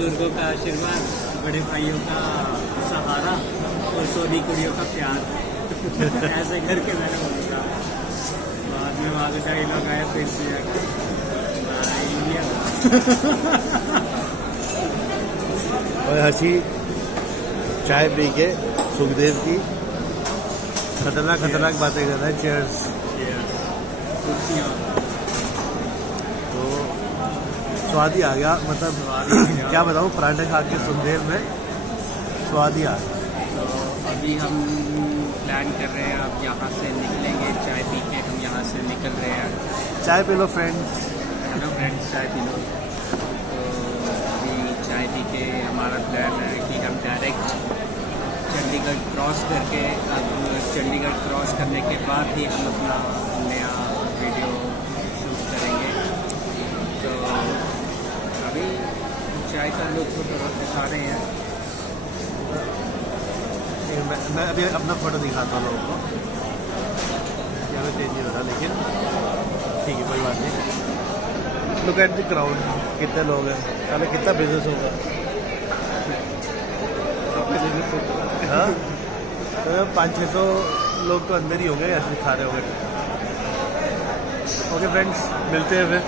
बुजुर्गों का आशीर्वाद, बड़े भाइयों का सहारा और सोनी कुड़ियों का प्यार। ऐसे करके मैंने बोला। बाद में वहाँ से डायलॉग आया फिर से और हंसी चाय पी के सुखदेव की खतरनाक बातें कर रहा है। चीयर्स। तो स्वाद ही आ गया, मतलब क्या बताऊँ, पराठे खा के सुखदेव में स्वाद ही आ गया। तो अभी हम प्लान कर रहे हैं, अब यहाँ से निकलेंगे, चाय पी के हम यहाँ से निकल रहे हैं। चाय P low friends. Hello friends, चाय पी लो। तो अभी चाय पी के हमारा प्लान है कि हम डायरेक्ट चंडीगढ़ क्रॉस करके, अब चंडीगढ़ क्रॉस करने के बाद ही हम अपना नया वीडियो शूट करेंगे। तो अभी चाय का लुत्फ उठा रहे हैं। मैं अभी अपना फोटो दिखाता हूँ लोगों को। यहाँ चेंज नहीं हो रहा, लेकिन ठीक है, कोई बात नहीं। लुक एट द क्राउड, कितने लोग हैं, साले कितना बिजनेस होगा। हाँ, तो 500-600 लोग तो अंदर ही होंगे, ऐसे खा रहे होंगे। ओके फ्रेंड्स, मिलते हैं फिर।